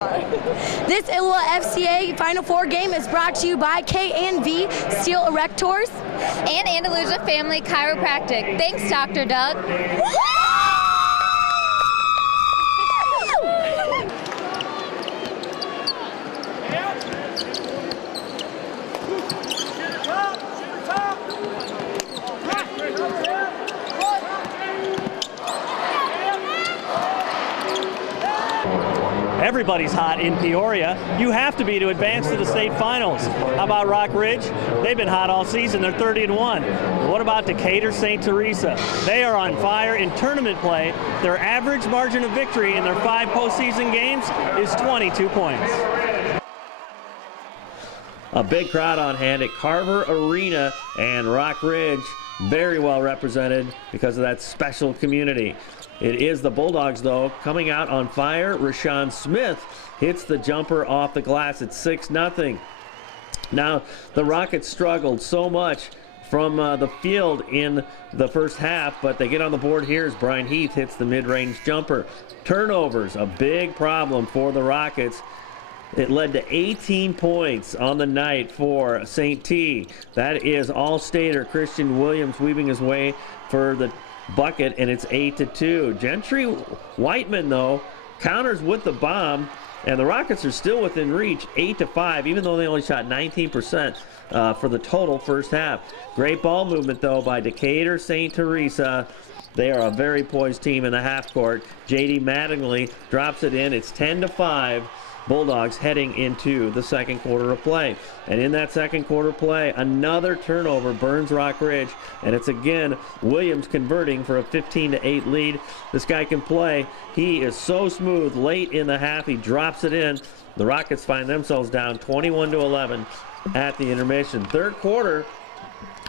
This ILLOWA FCA Final Four game is brought to you by K&V Steel Erectors and Andalusia Family Chiropractic. Thanks, Dr. Doug. Everybody's hot in Peoria. You have to be to advance to the state finals. How about Rockridge? They've been hot all season. They're 30-1. What about Decatur St. Teresa? They are on fire in tournament play. Their average margin of victory in their 5 postseason games is 22 points. A big crowd on hand at Carver Arena, and Rockridge very well represented because of that special community. It is the Bulldogs, though, coming out on fire. Rashawn Smith hits the jumper off the glass at 6-0. Now, the Rockets struggled so much from the field in the first half, but they get on the board here as Brian Heath hits the mid-range jumper. Turnovers, a big problem for the Rockets. It led to 18 points on the night for St. T. That is All-Stater Christian Williams weaving his way for the bucket, and it's 8-2. Gentry Whiteman, though, counters with the bomb, and the Rockets are still within reach, 8-5, even though they only shot 19% for the total first half. Great ball movement, though, by Decatur St. Teresa. They are a very poised team in the half court. J.D. Mattingly drops it in. It's 10-5. Bulldogs heading into the second quarter of play. And in that second quarter play, another turnover burns Rockridge, and it's again Williams converting for a 15-8 lead. This guy can play. He is so smooth late in the half. He drops it in. The Rockets find themselves down 21-11 at the intermission. Third quarter,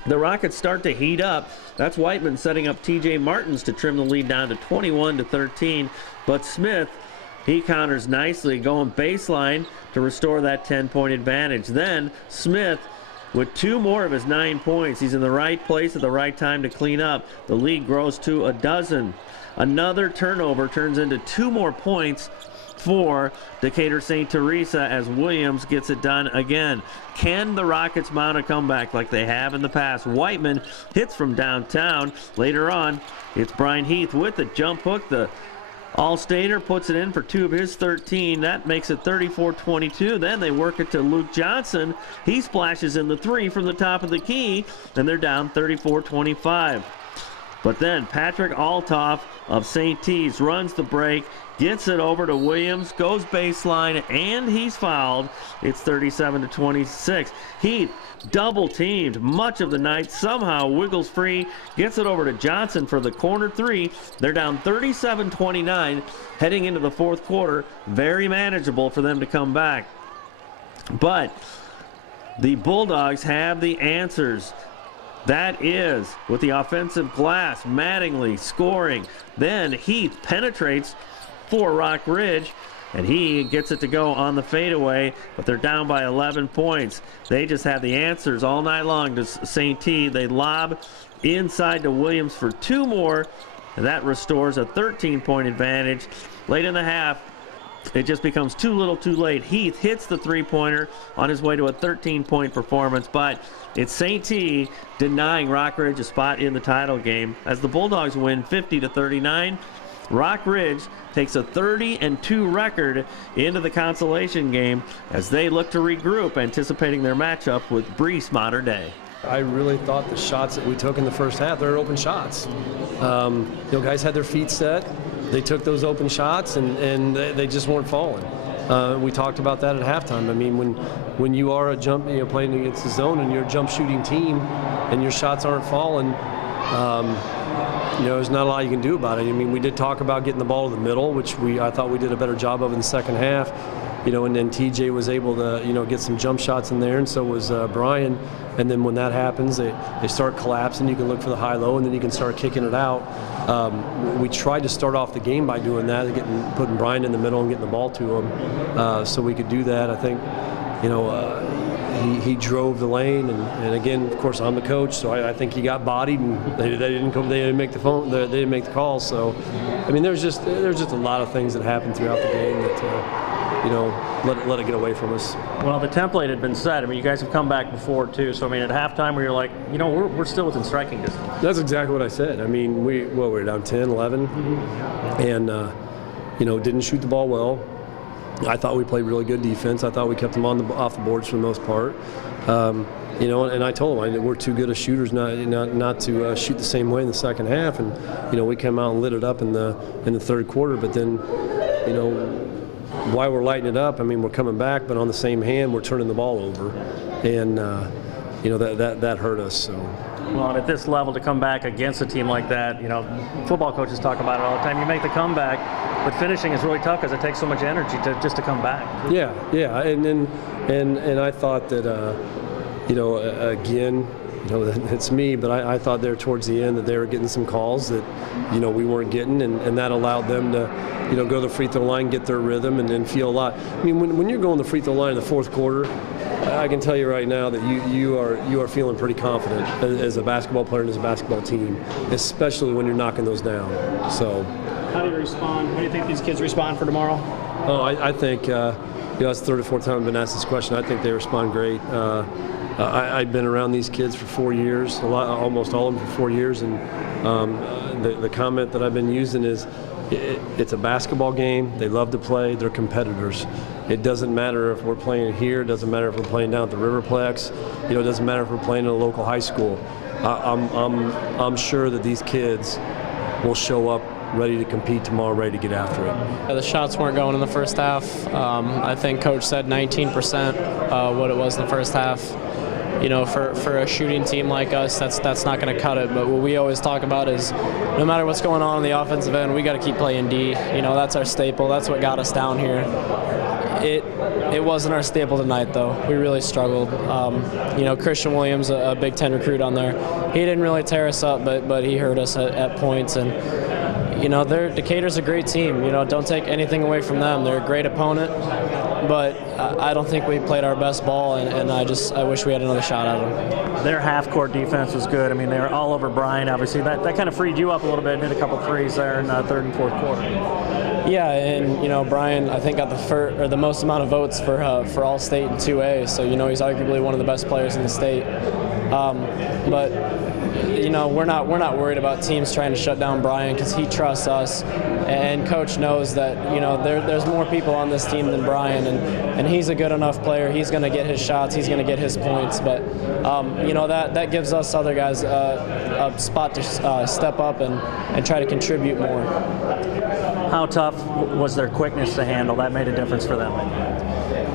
the Rockets start to heat up. That's Whiteman setting up TJ Martins to trim the lead down to 21-13. But Smith, he counters nicely, going baseline to restore that 10-point advantage. Then Smith, with 2 more of his 9 points, he's in the right place at the right time to clean up. The lead grows to 12. Another turnover turns into 2 more points for Decatur St. Teresa as Williams gets it done again. Can the Rockets mount a comeback like they have in the past? Whiteman hits from downtown. Later on, it's Brian Heath with the jump hook. The All-Stater puts it in for 2 of his 13. That makes it 34-22. Then they work it to Luke Johnson. He splashes in the 3 from the top of the key, and they're down 34-25. But then Patrick Altoff of St. T's runs the break, gets it over to Williams, goes baseline, and he's fouled. It's 37-26. Heath double teamed much of the night, somehow wiggles free, gets it over to Johnson for the corner 3. They're down 37-29 heading into the fourth quarter. Very manageable for them to come back. But the Bulldogs have the answers. That is with the offensive glass, Mattingly scoring. Then Heath penetrates for Rockridge, and he gets it to go on the fadeaway, but they're down by 11 points. They just have the answers all night long to St. T. They lob inside to Williams for 2 more, and that restores a 13-point advantage. Late in the half, it just becomes too little too late. Heath hits the 3-pointer on his way to a 13-point performance, but it's St. T denying Rockridge a spot in the title game as the Bulldogs win 50-39. Rockridge takes a 30-2 record into the consolation game as they look to regroup, anticipating their matchup with Breese Modern Day. I really thought the shots that we took in the first half, they're open shots. Guys had their feet set. They took those open shots, and they just weren't falling. We talked about that at halftime. I mean, when you are a jump, playing against the zone, and you're a jump shooting team, and your shots aren't falling, there's not a lot you can do about it. I mean, we did talk about getting the ball to the middle, which I thought we did a better job of in the second half. And then TJ was able to, get some jump shots in there, and so was Brian. And then when that happens, they start collapsing. You can look for the high-low, and then you can start kicking it out. We tried to start off the game by doing that, putting Brian in the middle and getting the ball to him, so we could do that. I think, he drove the lane, and again, of course, I'm the coach, so I think he got bodied, and they didn't make the call. So, I mean, there's just a lot of things that happened throughout the game that let it get away from us. Well, the template had been set. I mean, you guys have come back before too. So I mean, at halftime, where you're like, we're still within striking distance. That's exactly what I said. I mean, we were down 10, 11, and didn't shoot the ball well. I thought we played really good defense. I thought we kept them off the boards for the most part. And I told them we're too good of shooters not to shoot the same way in the second half. And we came out and lit it up in the third quarter. But then, while we're lighting it up, I mean, we're coming back, but on the same hand, we're turning the ball over, and that hurt us. So. Well, and at this level, to come back against a team like that, football coaches talk about it all the time. You make the comeback, but finishing is really tough because it takes so much energy just to come back. Yeah, and I thought that, again, it's me, but I thought there towards the end that they were getting some calls that, we weren't getting, and that allowed them to, go to the free throw line, get their rhythm, and then feel a lot. I mean, when you're going to the free throw line in the fourth quarter, I can tell you right now that you are feeling pretty confident as a basketball player and as a basketball team, especially when you're knocking those down. So, how do you respond? How do you think these kids respond for tomorrow? Oh, I think it's the third or fourth time I've been asked this question. I think they respond great. I've been around these kids for 4 years, almost all of them for 4 years, and the comment that I've been using is, it's a basketball game. They love to play. They're competitors. It doesn't matter if we're playing here. It doesn't matter if we're playing down at the Riverplex. It doesn't matter if we're playing at a local high school. I'm sure that these kids will show up ready to compete tomorrow, ready to get after it. The shots weren't going in the first half. I think Coach said 19% what it was in the first half. For a shooting team like us, that's not going to cut it. But what we always talk about is, no matter what's going on the offensive end, we got to keep playing D. That's our staple. That's what got us down here. It wasn't our staple tonight, though. We really struggled. Christian Williams, a Big Ten recruit on there, he didn't really tear us up, but he hurt us at points. And Decatur's a great team. Don't take anything away from them. They're a great opponent. But I don't think we played our best ball, and I wish we had another shot at them. Their half-court defense was good. I mean, they were all over Brian, obviously. That kind of freed you up a little bit and hit a couple threes there in third and fourth quarter. Yeah, and Brian, I think, got the most amount of votes for All-State in 2A, so he's arguably one of the best players in the state. But we're not worried about teams trying to shut down Brian because he trusts us, and Coach knows that there's more people on this team than Brian, and he's a good enough player. He's going to get his shots. He's going to get his points. But that gives us other guys a spot to step up and try to contribute more. How tough was their quickness to handle? That made a difference for them.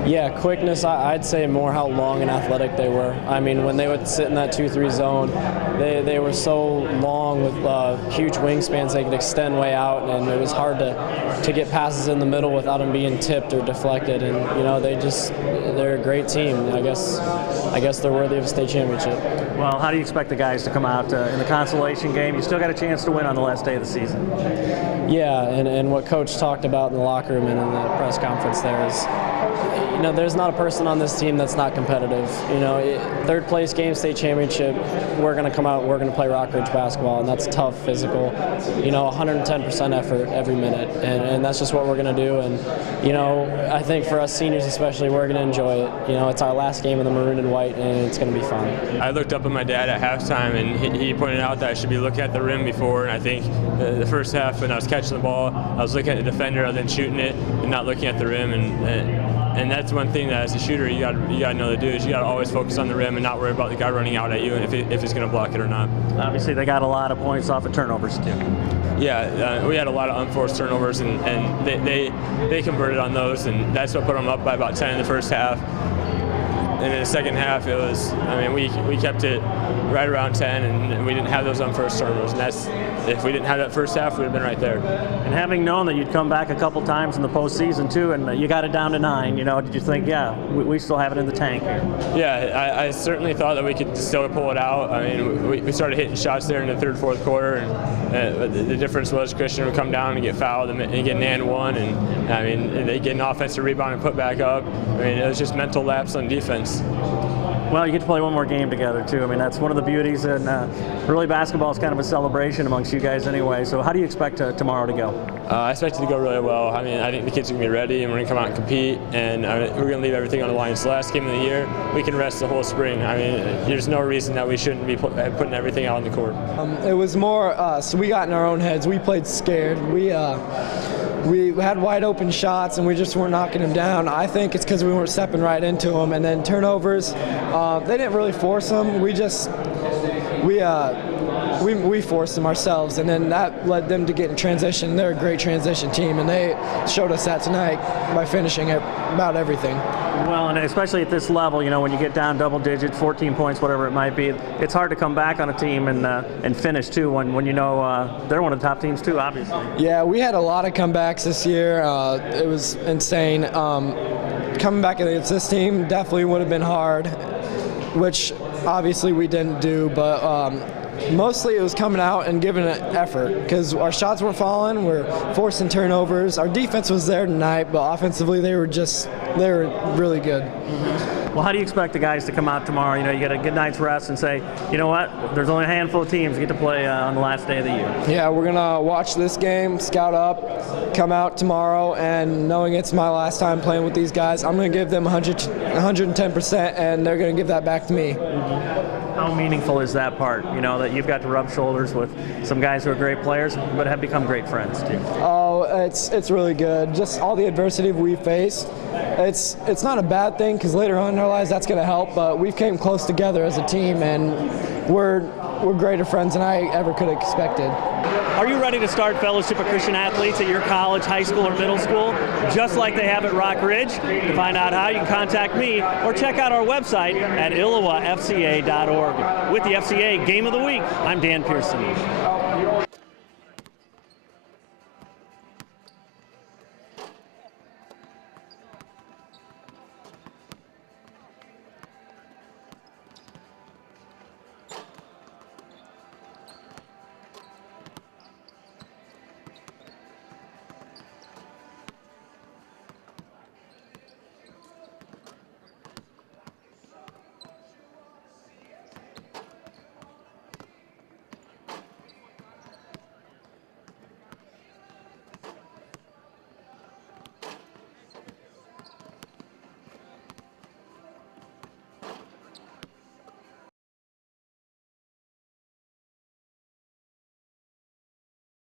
Yeah, quickness, I'd say more how long and athletic they were. I mean, when they would sit in that 2-3 zone, they were so long with huge wingspans, they could extend way out, and it was hard to get passes in the middle without them being tipped or deflected. And, they're a great team. I guess they're worthy of a state championship. Well, how do you expect the guys to come out in the consolation game? You still got a chance to win on the last day of the season. Yeah, and what Coach talked about in the locker room and in the press conference there is, there's not a person on this team that's not competitive. Third place game, state championship, we're going to come out and we're going to play Rockridge basketball, and that's tough, physical, 110% effort every minute, and that's just what we're going to do. And, I think for us seniors especially, we're going to enjoy it. It's our last game in the maroon and white, and it's going to be fun. I looked up at my dad at halftime, and he pointed out that I should be looking at the rim before, and I think the first half when I was catching the ball, I was looking at the defender other than shooting it and not looking at the rim, and that's one thing that as a shooter you got to know to do is you got to always focus on the rim and not worry about the guy running out at you and if he's going to block it or not. Obviously they got a lot of points off of turnovers too. Yeah, we had a lot of unforced turnovers and they converted on those, and that's what put them up by about 10 in the first half. And in the second half, it was, we kept it right around 10, and we didn't have those unforced turnovers. And if we didn't have that first half, we would have been right there. And having known that you'd come back a couple times in the postseason too, and you got it down to 9, did you think, yeah, we still have it in the tank here? Yeah, I certainly thought that we could still pull it out. We started hitting shots there in the third, fourth quarter, and the difference was Christian would come down and get fouled and get an and one, and they get an offensive rebound and put back up. It was just mental lapse on defense. Well, you get to play one more game together, too. I mean, that's one of the beauties, and really basketball is kind of a celebration amongst you guys anyway. So how do you expect tomorrow to go? I expect it to go really well. I mean, I think the kids are going to be we're going to come out and compete, and we're going to leave everything on the line. It's the last game of the year. We can rest the whole spring. I mean, there's no reason that we shouldn't be putting everything out on the court. It was more us. We got in our own heads. We played scared. We had wide open shots and we just weren't knocking them down. I think it's because we weren't stepping right into them. And then turnovers, they didn't really force them. We forced them ourselves, and then that led them to get in transition. They're a great transition team, and they showed us that tonight by finishing about everything. Well, and especially at this level, you know, when you get down double digits, 14 points, whatever it might be, it's hard to come back on a team and finish too when you know they're one of the top teams too, obviously. Yeah, we had a lot of comebacks this year. It was insane. Coming back against this team definitely would have been hard, which obviously we didn't do, but mostly it was coming out and giving it effort because our shots weren't falling. We're forcing turnovers. Our defense was there tonight, but offensively they were really good. Well, how do you expect the guys to come out tomorrow? You know, you get a good night's rest and say, you know what, there's only a handful of teams that get to play on the last day of the year. Yeah, we're going to watch this game, scout up, come out tomorrow, and knowing it's my last time playing with these guys, I'm going to give them 110%, and they're going to give that back to me. How meaningful is that part, you know, that you've got to rub shoulders with some guys who are great players but have become great friends too? Oh, it's really good. Just all the adversity we faced. It's not a bad thing because later on in our lives that's going to help, but we've came close together as a team, and we're greater friends than I ever could have expected. Are you ready to start Fellowship of Christian Athletes at your college, high school, or middle school, just like they have at Rockridge? To find out how, you can contact me or check out our website at ILLOWAFCA.org. With the FCA Game of the Week, I'm Dan Pearson.